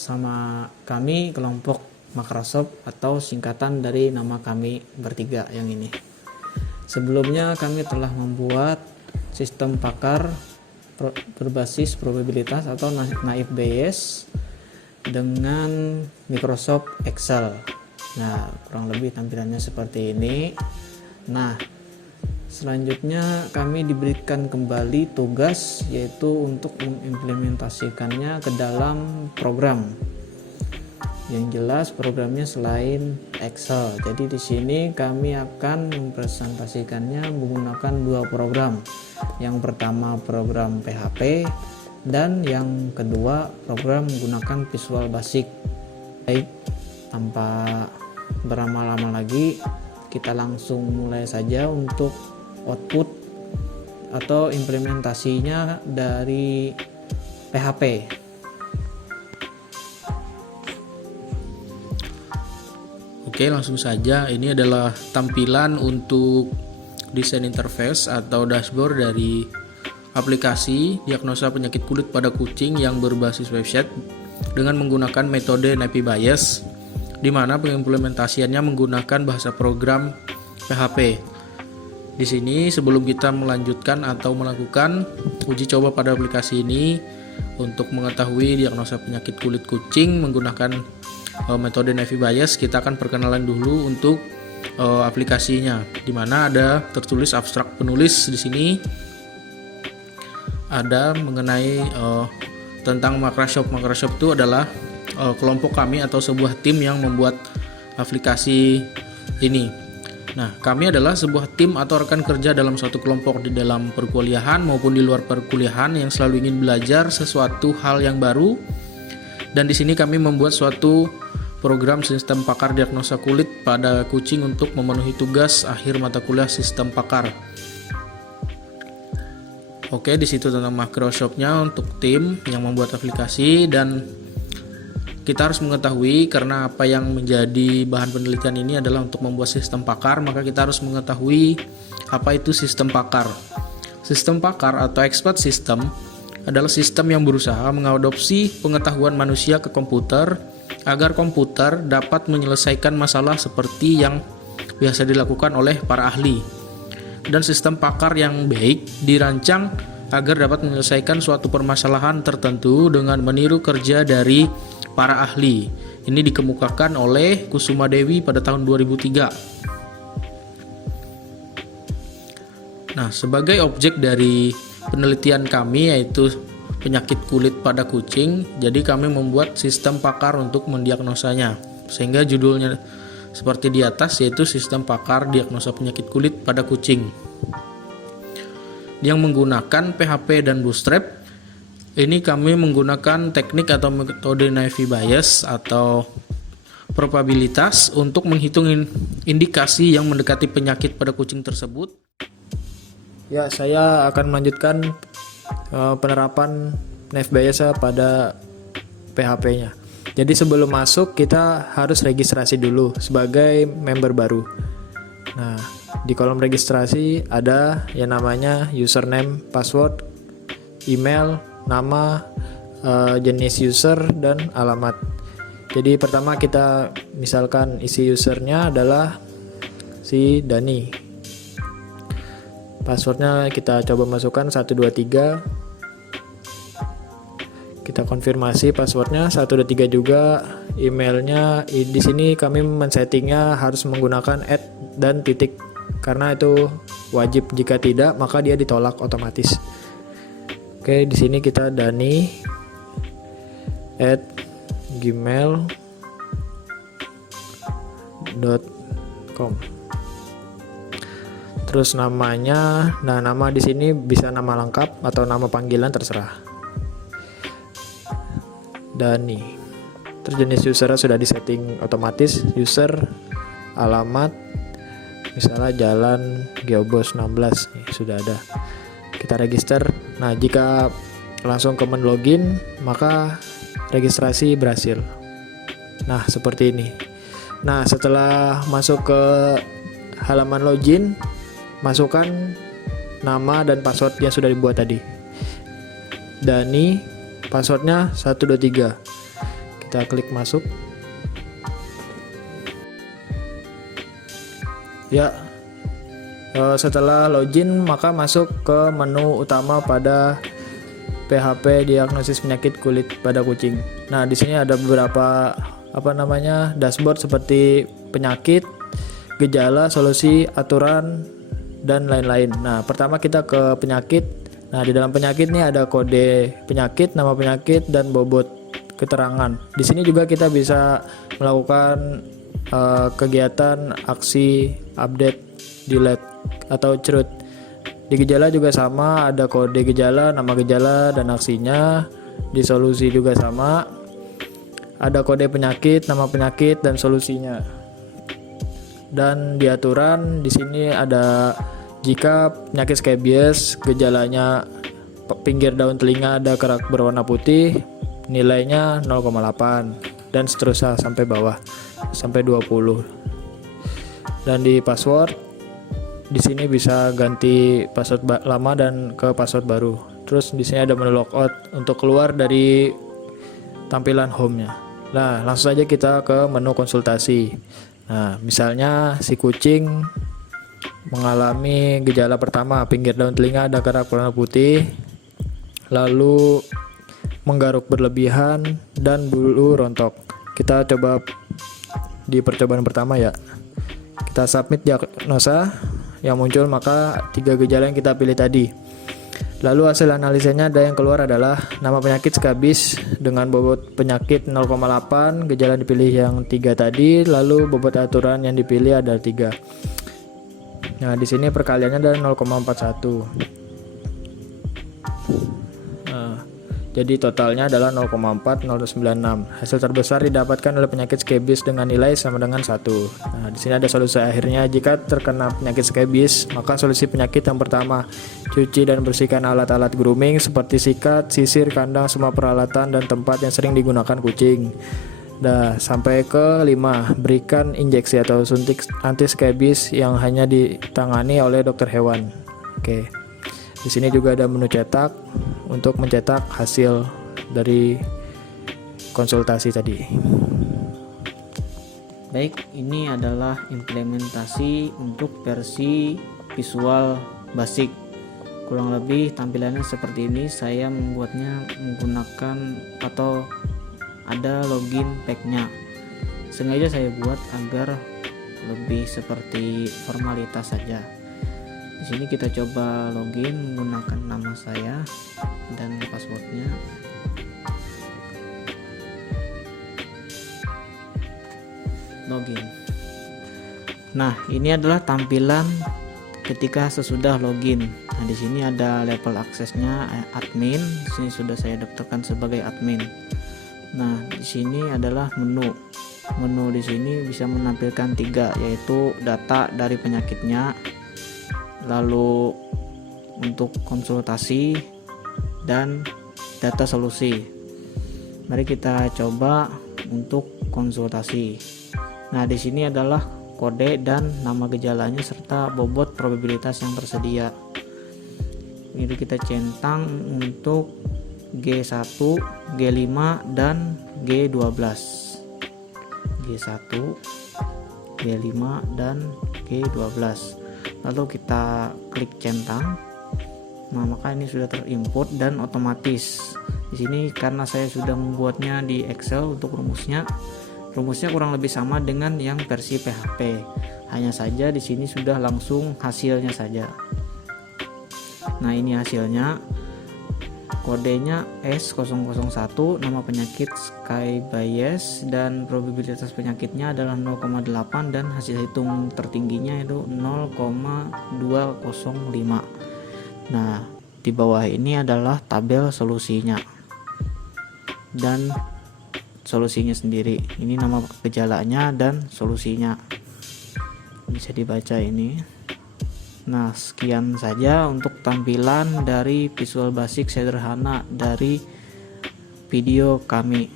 sama kami kelompok Microsoft atau singkatan dari nama kami bertiga yang ini. Sebelumnya kami telah membuat sistem pakar berbasis probabilitas atau naif Bayes dengan Microsoft Excel. Nah, kurang lebih tampilannya seperti ini. Nah, selanjutnya kami diberikan kembali tugas yaitu untuk mengimplementasikannya ke dalam program. Yang jelas programnya selain Excel. Jadi di sini kami akan mempresentasikannya menggunakan dua program. Yang pertama program PHP dan yang kedua program menggunakan Visual Basic. Baik, tanpa berlama-lama lagi, kita langsung mulai saja untuk output atau implementasinya dari PHP. Oke, langsung saja. Ini adalah tampilan untuk desain interface atau dashboard dari aplikasi diagnosa penyakit kulit pada kucing yang berbasis website dengan menggunakan metode naif Bayes, di mana pengimplementasiannya menggunakan bahasa program PHP. Di sini sebelum kita melanjutkan atau melakukan uji coba pada aplikasi ini untuk mengetahui diagnosa penyakit kulit kucing menggunakan metode naif Bayes, kita akan perkenalan dulu untuk aplikasinya, di mana ada tertulis abstrak penulis di sini. Ada mengenai tentang Microsoft. Microsoft itu adalah kelompok kami atau sebuah tim yang membuat aplikasi ini. Nah, kami adalah sebuah tim atau rekan kerja dalam suatu kelompok di dalam perkuliahan maupun di luar perkuliahan yang selalu ingin belajar sesuatu hal yang baru. Dan di sini kami membuat suatu program sistem pakar diagnosa kulit pada kucing untuk memenuhi tugas akhir mata kuliah sistem pakar. Oke, di situ tentang Microsoft-nya untuk tim yang membuat aplikasi, dan kita harus mengetahui karena apa yang menjadi bahan penelitian ini adalah untuk membuat sistem pakar, maka kita harus mengetahui apa itu sistem pakar. Sistem pakar atau expert system adalah sistem yang berusaha mengadopsi pengetahuan manusia ke komputer agar komputer dapat menyelesaikan masalah seperti yang biasa dilakukan oleh para ahli. Dan sistem pakar yang baik dirancang agar dapat menyelesaikan suatu permasalahan tertentu dengan meniru kerja dari para ahli. Ini dikemukakan oleh Kusuma Dewi pada tahun 2003. Nah, sebagai objek dari penelitian kami yaitu penyakit kulit pada kucing, jadi kami membuat sistem pakar untuk mendiagnosanya, sehingga judulnya seperti di atas, yaitu sistem pakar diagnosa penyakit kulit pada kucing yang menggunakan PHP dan Bootstrap. Ini kami menggunakan teknik atau metode naif Bayes atau probabilitas untuk menghitung indikasi yang mendekati penyakit pada kucing tersebut. Ya, saya akan melanjutkan penerapan naif Bayes pada PHP-nya. Jadi sebelum masuk kita harus registrasi dulu sebagai member baru. Nah, di kolom registrasi ada yang namanya username, password, email, nama, jenis user, dan alamat. Jadi pertama kita misalkan isi usernya adalah si Dani. Passwordnya kita coba masukkan 123. Kita konfirmasi passwordnya 123 juga. Emailnya di sini kami men-settingnya harus menggunakan @ dan titik karena itu wajib, jika tidak maka dia ditolak otomatis. Oke, di sini kita dani@gmail.com. Terus namanya, nah nama di sini bisa nama lengkap atau nama panggilan terserah. Dani. Terus jenis usernya sudah disetting otomatis, user, alamat, misalnya Jalan Geobos 16 nih, sudah ada. Kita register. Nah, jika langsung ke menu login, maka registrasi berhasil. Nah, seperti ini. Nah, setelah masuk ke halaman login, masukkan nama dan password yang sudah dibuat tadi. Dani, passwordnya 123. Kita klik masuk. Ya, setelah login maka masuk ke menu utama pada PHP diagnosis penyakit kulit pada kucing. Nah, di sini ada beberapa dashboard seperti penyakit, gejala, solusi, aturan, dan lain-lain. Nah, pertama kita ke penyakit. Nah, di dalam penyakit ini ada kode penyakit, nama penyakit, dan bobot keterangan. Di sini juga kita bisa melakukan kegiatan aksi update, delete, atau cerut. Di gejala juga sama, ada kode gejala, nama gejala, dan aksinya. Di solusi juga sama, ada kode penyakit, nama penyakit, dan solusinya. Dan di aturan di sini ada jika penyakit skabies gejalanya pinggir daun telinga ada kerak berwarna putih, nilainya 0,8 dan seterusnya sampai bawah sampai 20. Dan di password di sini bisa ganti password lama dan ke password baru. Terus di sini ada menu logout untuk keluar dari tampilan home-nya. Nah, langsung saja kita ke menu konsultasi. Nah, misalnya si kucing mengalami gejala pertama, pinggir daun telinga ada kerak berwarna putih, lalu menggaruk berlebihan dan bulu rontok. Kita coba di percobaan pertama ya. Kita submit diagnosa, yang muncul maka 3 gejala yang kita pilih tadi. Lalu hasil analisanya ada yang keluar adalah nama penyakit skabies dengan bobot penyakit 0,8, gejala dipilih yang 3 tadi, lalu bobot aturan yang dipilih ada 3. Nah, di sini perkaliannya ada 0,41. Jadi totalnya adalah 0,4096. Hasil terbesar didapatkan oleh penyakit skabies dengan nilai sama dengan 1. Nah, di sini ada solusi akhirnya. Jika terkena penyakit skabies, maka solusi penyakit yang pertama, cuci dan bersihkan alat-alat grooming seperti sikat, sisir, kandang, semua peralatan dan tempat yang sering digunakan kucing. Nah, sampai ke 5, berikan injeksi atau suntik anti skabies yang hanya ditangani oleh dokter hewan. Oke. Di sini juga ada menu cetak untuk mencetak hasil dari konsultasi tadi. Baik, ini adalah implementasi untuk versi Visual Basic. Kurang lebih tampilannya seperti ini. Saya membuatnya menggunakan atau ada login pack-nya. Sengaja saya buat agar lebih seperti formalitas saja. Di sini kita coba login menggunakan nama saya dan passwordnya. Login. Nah, ini adalah tampilan ketika sesudah login. Nah, di sini ada level aksesnya admin. Di sini sudah saya daftarkan sebagai admin. Nah, di sini adalah menu. Menu di sini bisa menampilkan 3, yaitu data dari penyakitnya, lalu untuk konsultasi dan data solusi. Mari kita coba untuk konsultasi. Nah, di sini adalah kode dan nama gejalanya serta bobot probabilitas yang tersedia. Ini kita centang untuk G1, G5 dan G12. G1, G5 dan G12. Lalu kita klik centang. Nah, maka ini sudah terinput dan otomatis. Di sini karena saya sudah membuatnya di Excel untuk rumusnya kurang lebih sama dengan yang versi PHP. Hanya saja di sini sudah langsung hasilnya saja. Nah, ini hasilnya. Kodenya S001, nama penyakit skabies dan probabilitas penyakitnya adalah 0,8 dan hasil hitung tertingginya itu 0,205. Nah, di bawah ini adalah tabel solusinya dan solusinya sendiri. Ini nama gejalanya dan solusinya. Bisa dibaca ini. Nah, sekian saja untuk tampilan dari Visual Basic sederhana dari video kami.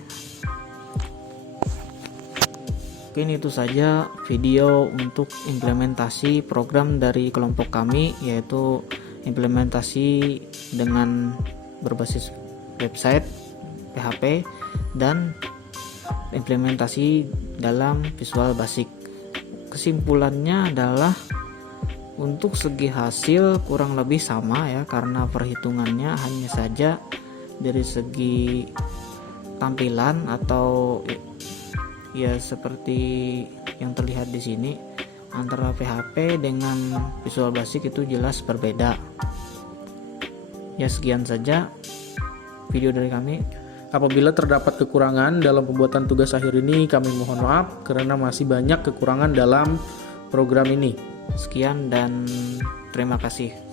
Mungkin itu saja video untuk implementasi program dari kelompok kami, yaitu implementasi dengan berbasis website PHP dan implementasi dalam Visual Basic. Kesimpulannya adalah untuk segi hasil kurang lebih sama ya, karena perhitungannya hanya saja dari segi tampilan atau ya seperti yang terlihat di sini antara PHP dengan Visual Basic itu jelas berbeda. Ya sekian saja video dari kami. Apabila terdapat kekurangan dalam pembuatan tugas akhir ini, kami mohon maaf karena masih banyak kekurangan dalam program ini. Sekian dan terima kasih.